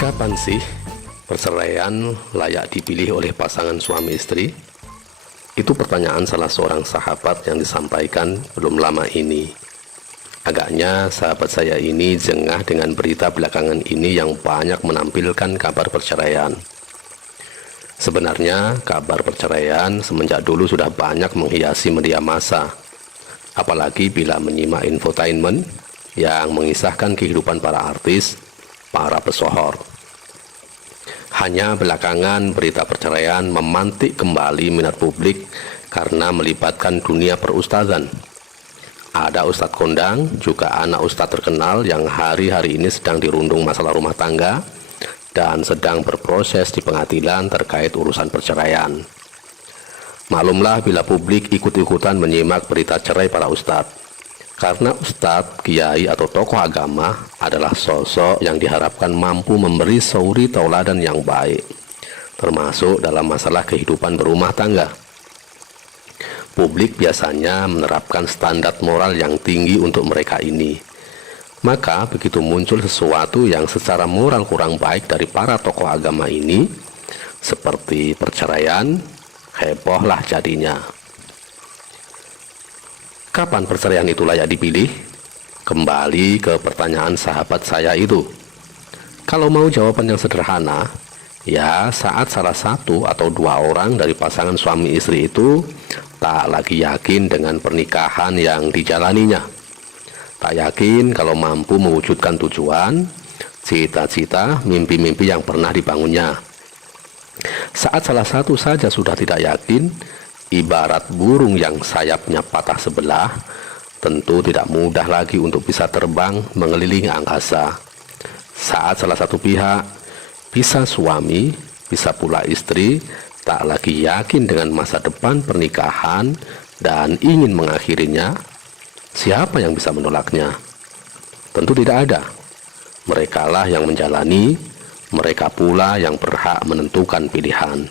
Kapan sih perceraian layak dipilih oleh pasangan suami istri? Itu pertanyaan salah seorang sahabat yang disampaikan belum lama ini. Agaknya sahabat saya ini jengah dengan berita belakangan ini yang banyak menampilkan kabar perceraian. Sebenarnya kabar perceraian semenjak dulu sudah banyak menghiasi media massa, apalagi bila menyimak infotainment yang mengisahkan kehidupan para artis, para pesohor. Hanya belakangan berita perceraian memantik kembali minat publik karena melibatkan dunia perustazan. Ada ustadz kondang, juga anak ustadz terkenal yang hari-hari ini sedang dirundung masalah rumah tangga dan sedang berproses di pengadilan terkait urusan perceraian. Maklumlah bila publik ikut-ikutan menyimak berita cerai para ustadz. Karena ustadz, kiai atau tokoh agama adalah sosok yang diharapkan mampu memberi suri tauladan yang baik, termasuk dalam masalah kehidupan berumah tangga. Publik biasanya menerapkan standar moral yang tinggi untuk mereka ini. Maka begitu muncul sesuatu yang secara moral kurang baik dari para tokoh agama ini, seperti perceraian, hebohlah jadinya. Kapan perceraian itu layak dipilih? Kembali ke pertanyaan sahabat saya itu. Kalau mau jawaban yang sederhana, ya saat salah satu atau dua orang dari pasangan suami istri itu tak lagi yakin dengan pernikahan yang dijalaninya. Tak yakin kalau mampu mewujudkan tujuan, cita-cita, mimpi-mimpi yang pernah dibangunnya. Saat salah satu saja sudah tidak yakin, ibarat burung yang sayapnya patah sebelah, tentu tidak mudah lagi untuk bisa terbang mengelilingi angkasa. Saat salah satu pihak, bisa suami, bisa pula istri, tak lagi yakin dengan masa depan pernikahan dan ingin mengakhirinya, siapa yang bisa menolaknya? Tentu tidak ada. Merekalah yang menjalani, mereka pula yang berhak menentukan pilihan.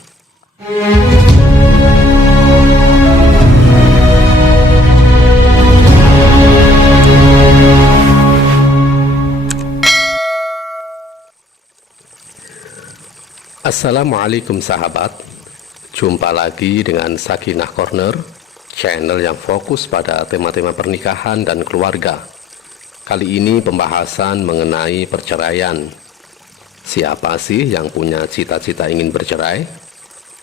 Assalamualaikum sahabat, jumpa lagi dengan Sakinah Corner, channel yang fokus pada tema-tema pernikahan dan keluarga. Kali ini pembahasan mengenai perceraian. Siapa sih yang punya cita-cita ingin bercerai?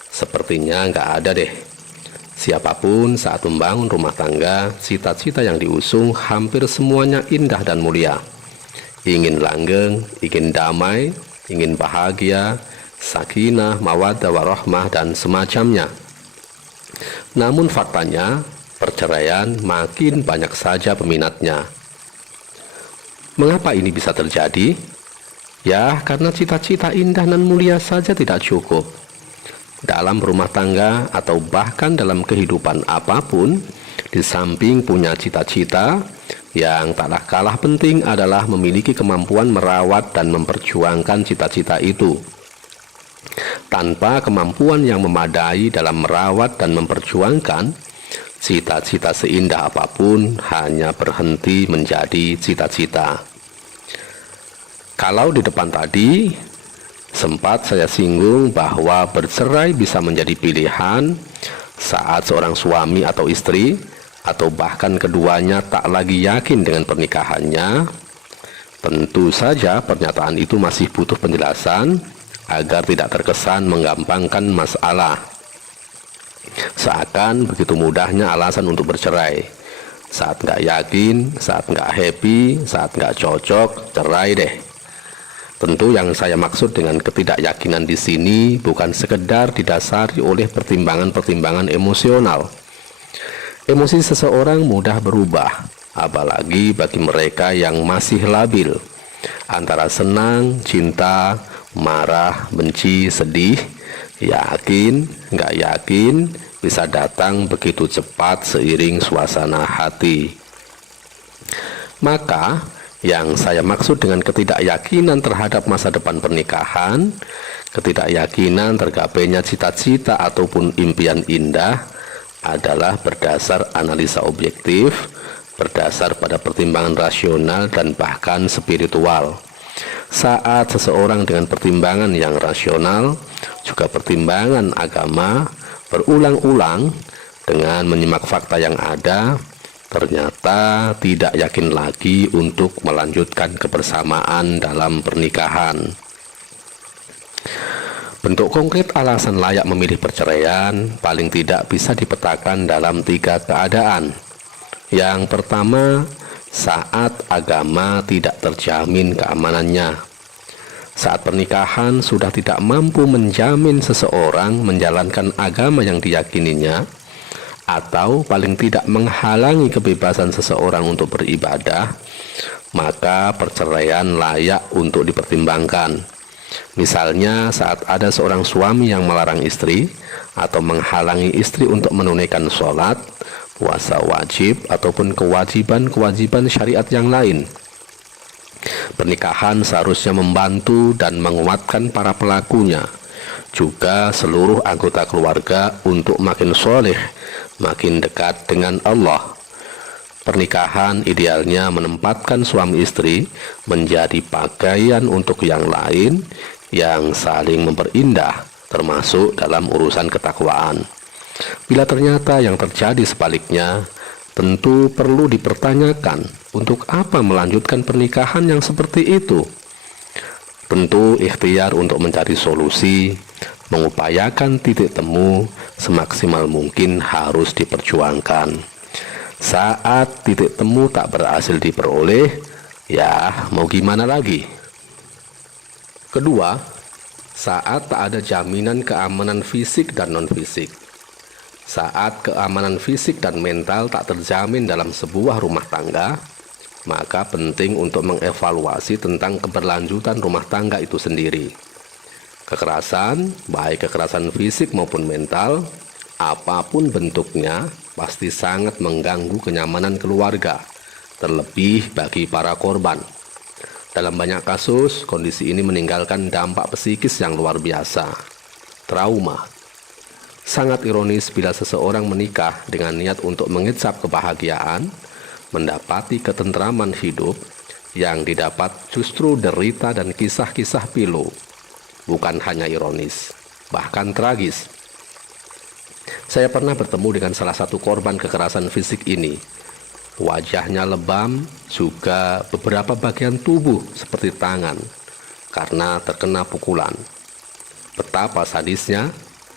Sepertinya nggak ada deh. Siapapun saat membangun rumah tangga, cita-cita yang diusung hampir semuanya indah dan mulia. Ingin langgeng, ingin damai, ingin bahagia, sakinah, mawaddah warahmah dan semacamnya. Namun faktanya, perceraian makin banyak saja peminatnya. Mengapa ini bisa terjadi? Ya, karena cita-cita indah dan mulia saja tidak cukup. Dalam rumah tangga atau bahkan dalam kehidupan apapun, di samping punya cita-cita, yang tak kalah penting adalah memiliki kemampuan merawat dan memperjuangkan cita-cita itu. Tanpa kemampuan yang memadai dalam merawat dan memperjuangkan, cita-cita seindah apapun hanya berhenti menjadi cita-cita. Kalau di depan tadi, sempat saya singgung bahwa bercerai bisa menjadi pilihan saat seorang suami atau istri, atau bahkan keduanya tak lagi yakin dengan pernikahannya. Tentu saja pernyataan itu masih butuh penjelasan, agar tidak terkesan menggampangkan masalah. Seakan begitu mudahnya alasan untuk bercerai. Saat nggak yakin, saat nggak happy, saat nggak cocok, cerai deh. Tentu yang saya maksud dengan ketidakyakinan di sini bukan sekedar didasari oleh pertimbangan-pertimbangan emosional. Emosi seseorang mudah berubah, apalagi bagi mereka yang masih labil antara senang, cinta, marah, benci, sedih, yakin, nggak yakin, bisa datang begitu cepat seiring suasana hati. Maka, yang saya maksud dengan ketidakyakinan terhadap masa depan pernikahan, ketidakyakinan tergapainya cita-cita ataupun impian indah adalah berdasar analisa objektif, berdasar pada pertimbangan rasional dan bahkan spiritual. Saat seseorang dengan pertimbangan yang rasional, juga pertimbangan agama, berulang-ulang dengan menyimak fakta yang ada, ternyata tidak yakin lagi untuk melanjutkan kebersamaan dalam pernikahan. Bentuk konkret alasan layak memilih perceraian paling tidak bisa dipetakan dalam 3 keadaan. Yang pertama, saat agama tidak terjamin keamanannya. Saat pernikahan sudah tidak mampu menjamin seseorang menjalankan agama yang diyakininya, atau paling tidak menghalangi kebebasan seseorang untuk beribadah, maka perceraian layak untuk dipertimbangkan. Misalnya saat ada seorang suami yang melarang istri atau menghalangi istri untuk menunaikan sholat, puasa wajib, ataupun kewajiban-kewajiban syariat yang lain. Pernikahan seharusnya membantu dan menguatkan para pelakunya, juga seluruh anggota keluarga untuk makin soleh, makin dekat dengan Allah. Pernikahan idealnya menempatkan suami istri menjadi pakaian untuk yang lain yang saling memperindah, termasuk dalam urusan ketakwaan. Bila ternyata yang terjadi sebaliknya, tentu perlu dipertanyakan untuk apa melanjutkan pernikahan yang seperti itu. Tentu ikhtiar untuk mencari solusi, mengupayakan titik temu semaksimal mungkin harus diperjuangkan. Saat titik temu tak berhasil diperoleh, ya mau gimana lagi? Kedua, saat tak ada jaminan keamanan fisik dan non-fisik. Saat keamanan fisik dan mental tak terjamin dalam sebuah rumah tangga, maka penting untuk mengevaluasi tentang keberlanjutan rumah tangga itu sendiri. Kekerasan, baik kekerasan fisik maupun mental, apapun bentuknya, pasti sangat mengganggu kenyamanan keluarga, terlebih bagi para korban. Dalam banyak kasus, kondisi ini meninggalkan dampak psikis yang luar biasa, trauma. Sangat ironis bila seseorang menikah dengan niat untuk mengecap kebahagiaan, mendapati ketentraman hidup, yang didapat justru derita dan kisah-kisah pilu. Bukan hanya ironis, bahkan tragis. Saya pernah bertemu dengan salah satu korban kekerasan fisik ini. Wajahnya lebam, juga beberapa bagian tubuh seperti tangan karena terkena pukulan. Betapa sadisnya,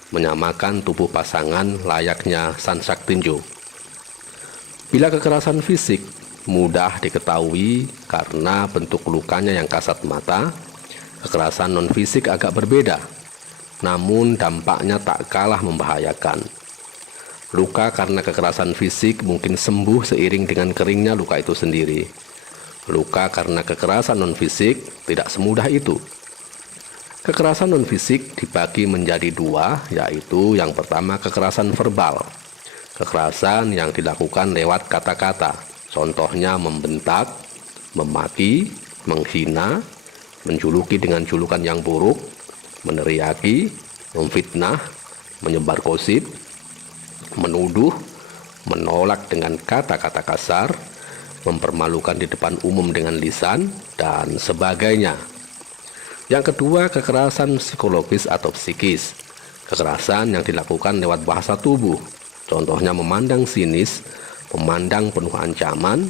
menyamakan tubuh pasangan layaknya sansak tinju. Bila kekerasan fisik mudah diketahui karena bentuk lukanya yang kasat mata, kekerasan non-fisik agak berbeda, namun dampaknya tak kalah membahayakan. Luka karena kekerasan fisik mungkin sembuh seiring dengan keringnya luka itu sendiri. Luka karena kekerasan non-fisik tidak semudah itu. Kekerasan non-fisik dibagi menjadi 2, yaitu yang pertama kekerasan verbal. Kekerasan yang dilakukan lewat kata-kata, contohnya membentak, memaki, menghina, menjuluki dengan julukan yang buruk, meneriaki, memfitnah, menyebar gosip, menuduh, menolak dengan kata-kata kasar, mempermalukan di depan umum dengan lisan, dan sebagainya. Yang kedua, kekerasan psikologis atau psikis. Kekerasan yang dilakukan lewat bahasa tubuh, contohnya memandang sinis, memandang penuh ancaman,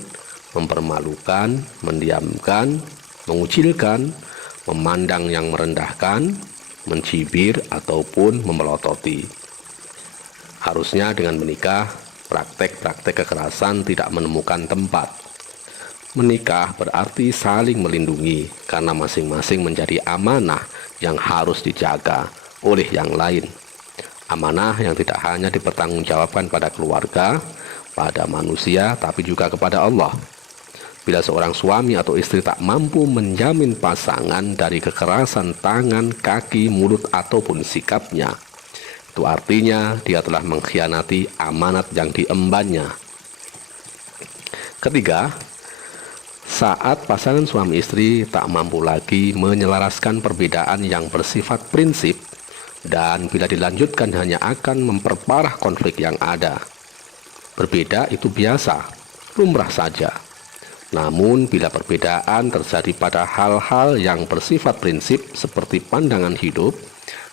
mempermalukan, mendiamkan, mengucilkan, memandang yang merendahkan, mencibir, ataupun memelototi. Harusnya dengan menikah, praktek-praktek kekerasan tidak menemukan tempat. Menikah berarti saling melindungi karena masing-masing menjadi amanah yang harus dijaga oleh yang lain. Amanah yang tidak hanya dipertanggungjawabkan pada keluarga, pada manusia, tapi juga kepada Allah. Bila seorang suami atau istri tak mampu menjamin pasangan dari kekerasan tangan, kaki, mulut, ataupun sikapnya, itu artinya dia telah mengkhianati amanat yang diembannya. Ketiga, saat pasangan suami istri tak mampu lagi menyelaraskan perbedaan yang bersifat prinsip, dan bila dilanjutkan hanya akan memperparah konflik yang ada. Berbeda itu biasa, lumrah saja. Namun bila perbedaan terjadi pada hal-hal yang bersifat prinsip seperti pandangan hidup,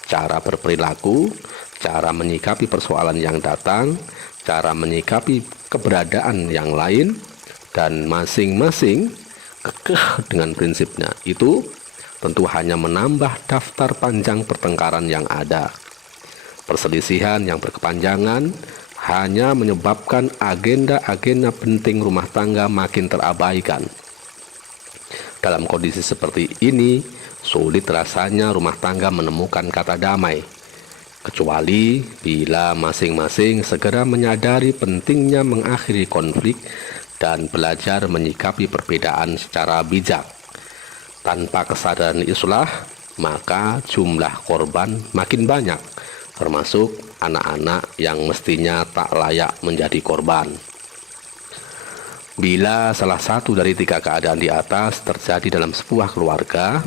cara berperilaku, cara menyikapi persoalan yang datang, cara menyikapi keberadaan yang lain, dan masing-masing kekeh dengan prinsipnya, itu tentu hanya menambah daftar panjang pertengkaran yang ada. Perselisihan yang berkepanjangan hanya menyebabkan agenda-agenda penting rumah tangga makin terabaikan. Dalam kondisi seperti ini, sulit rasanya rumah tangga menemukan kata damai, kecuali bila masing-masing segera menyadari pentingnya mengakhiri konflik dan belajar menyikapi perbedaan secara bijak. Tanpa kesadaran islah, maka jumlah korban makin banyak, termasuk anak-anak yang mestinya tak layak menjadi korban. Bila salah satu dari 3 keadaan di atas terjadi dalam sebuah keluarga,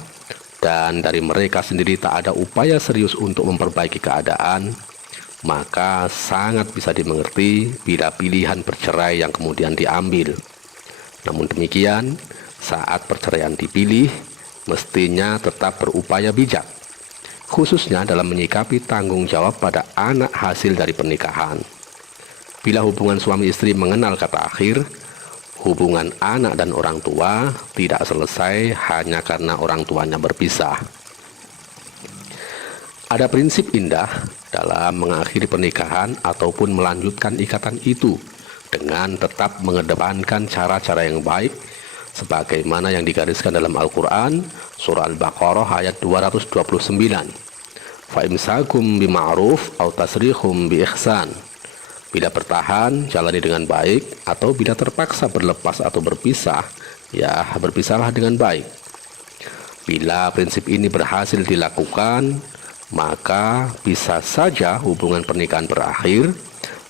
dan dari mereka sendiri tak ada upaya serius untuk memperbaiki keadaan, maka sangat bisa dimengerti bila pilihan bercerai yang kemudian diambil. Namun demikian, saat perceraian dipilih, mestinya tetap berupaya bijak, khususnya dalam menyikapi tanggung jawab pada anak hasil dari pernikahan. Bila hubungan suami istri mengenal kata akhir, hubungan anak dan orang tua tidak selesai hanya karena orang tuanya berpisah. Ada prinsip indah dalam mengakhiri pernikahan ataupun melanjutkan ikatan itu dengan tetap mengedepankan cara-cara yang baik, sebagaimana yang digariskan dalam Al-Quran, surah Al-Baqarah ayat 229. Fa'imsakum bima'ruf aw tasrihum bi ihsan. Bila bertahan, jalani dengan baik, atau bila terpaksa berlepas atau berpisah, ya berpisahlah dengan baik. Bila prinsip ini berhasil dilakukan, maka bisa saja hubungan pernikahan berakhir,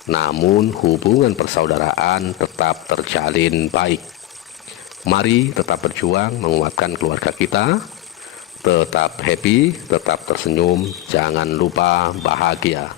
namun hubungan persaudaraan tetap terjalin baik. Mari tetap berjuang menguatkan keluarga kita, tetap happy, tetap tersenyum, jangan lupa bahagia.